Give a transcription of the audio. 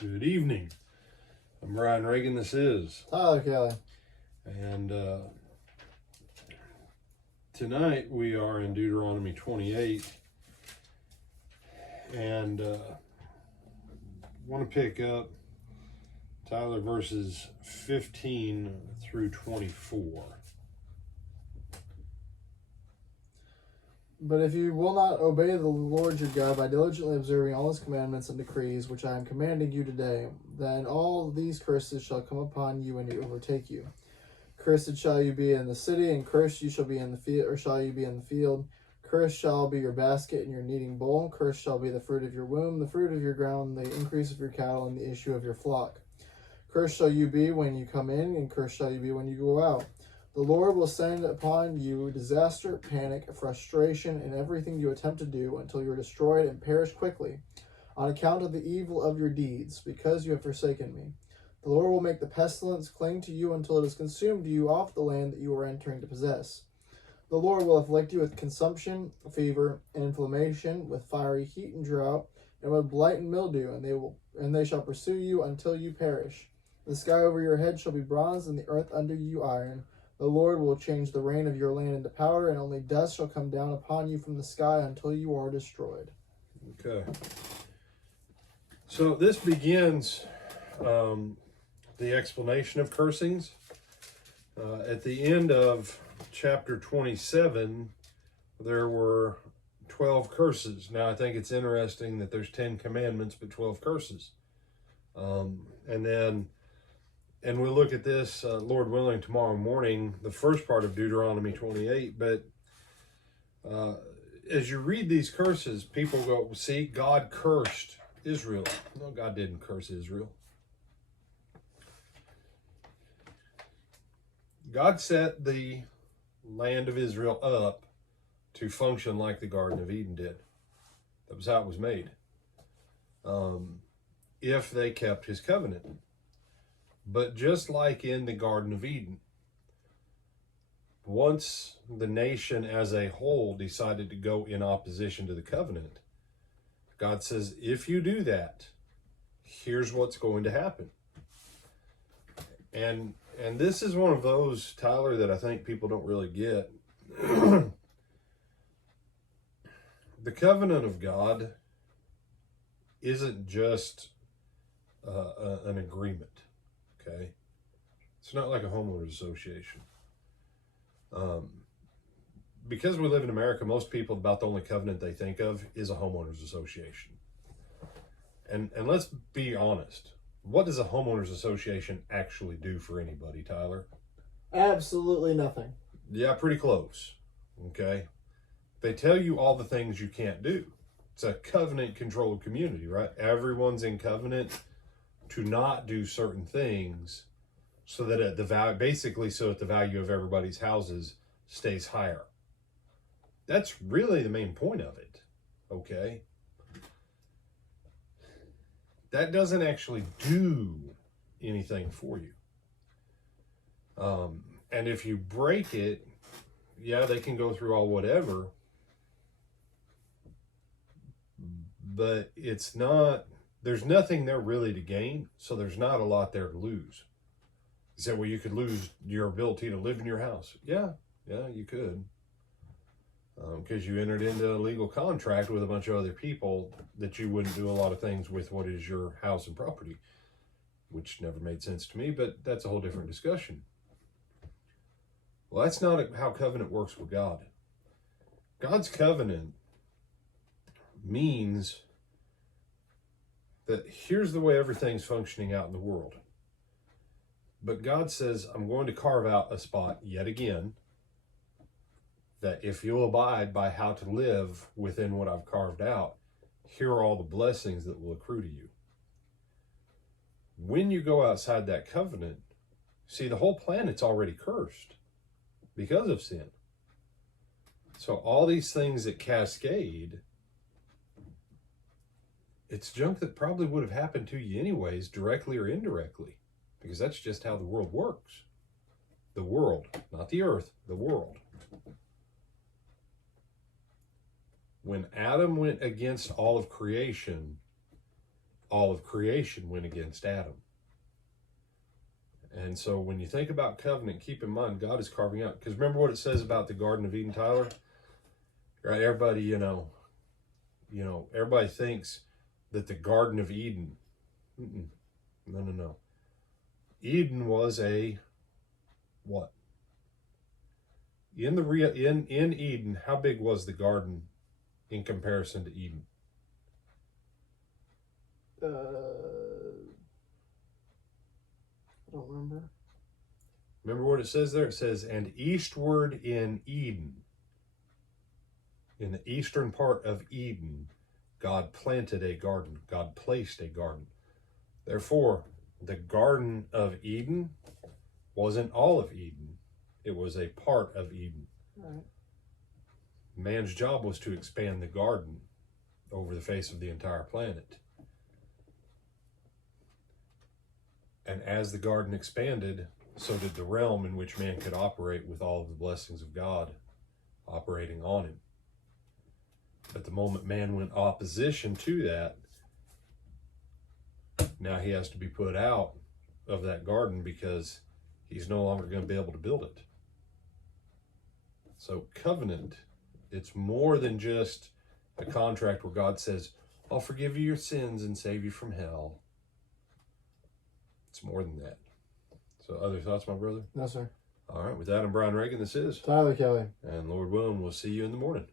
Good evening. I'm Ryan Reagan. This is Tyler Kelly. And tonight we are in Deuteronomy 28. And want to pick up, Tyler, verses 15 through 24. But if you will not obey the Lord your God by diligently observing all his commandments and decrees, which I am commanding you today, then all these curses shall come upon you and overtake you. Cursed shall you be in the city, and cursed you shall be in the field, or shall you be in the field. Cursed shall be your basket and your kneading bowl. Cursed shall be the fruit of your womb, the fruit of your ground, the increase of your cattle, and the issue of your flock. Cursed shall you be when you come in, and cursed shall you be when you go out. The Lord will send upon you disaster, panic, frustration, and everything you attempt to do until you are destroyed and perish quickly, on account of the evil of your deeds, because you have forsaken me. The Lord will make the pestilence cling to you until it has consumed you off the land that you are entering to possess. The Lord will afflict you with consumption, fever, and inflammation, with fiery heat and drought, and with blight and mildew, and they shall pursue you until you perish. The sky over your head shall be bronze, and the earth under you iron. The Lord will change the rain of your land into powder, and only dust shall come down upon you from the sky until you are destroyed. Okay. So this begins the explanation of cursings. At the end of chapter 27, there were 12 curses. Now, I think it's interesting that there's 10 commandments, but 12 curses. And we'll look at this, Lord willing, tomorrow morning, the first part of Deuteronomy 28. But as you read these curses, people go, see, God cursed Israel. No, God didn't curse Israel. God set the land of Israel up to function like the Garden of Eden did. That was how it was made. If they kept his covenant. But just like in the Garden of Eden, once the nation as a whole decided to go in opposition to the covenant, God says, if you do that, here's what's going to happen. And this is one of those, Tyler, that I think people don't really get. The covenant of God isn't just an agreement. Okay, it's not like a homeowners association. Because we live in America, most people, about the only covenant they think of is a homeowners association. And let's be honest. What does a homeowners association actually do for anybody, Tyler? Absolutely nothing. Yeah, pretty close. Okay, they tell you all the things you can't do. It's a covenant-controlled community, right? Everyone's in covenant to not do certain things, so that at the value, basically, so that the value of everybody's houses stays higher. That's really the main point of it. Okay, that doesn't actually do anything for you. And if you break it, yeah, they can go through all whatever, but it's not. There's nothing there really to gain, so there's not a lot there to lose. You said, well, you could lose your ability to live in your house. Yeah, you could. Because you entered into a legal contract with a bunch of other people that you wouldn't do a lot of things with what is your house and property, which never made sense to me, but that's a whole different discussion. Well, that's not how covenant works with God. God's covenant means that here's the way everything's functioning out in the world. But God says, I'm going to carve out a spot yet again, that if you'll abide by how to live within what I've carved out, here are all the blessings that will accrue to you. When you go outside that covenant, see, the whole planet's already cursed because of sin. So all these things that cascade, it's junk that probably would have happened to you anyways, directly or indirectly, because that's just how the world works. The world, not the earth, the world. When Adam went against all of creation, all of creation went against Adam. And so when you think about covenant, keep in mind God is carving out. Because remember what it says about the Garden of Eden, Tyler? Right? Everybody, everybody thinks that the Garden of Eden. No. Eden was a what? In Eden, how big was the garden in comparison to Eden? I don't remember. Remember what it says there? It says, and eastward in Eden, in the eastern part of Eden, God planted a garden. God placed a garden. Therefore, the Garden of Eden wasn't all of Eden. It was a part of Eden. Right. Man's job was to expand the garden over the face of the entire planet. And as the garden expanded, so did the realm in which man could operate with all of the blessings of God operating on him. But the moment man went opposition to that, now he has to be put out of that garden because he's no longer going to be able to build it. So covenant, it's more than just a contract where God says, I'll forgive you your sins and save you from hell. It's more than that. So other thoughts, my brother? No, sir. All right, with that, I'm Brian Reagan. This is Tyler Kelly. And Lord willing, we'll see you in the morning.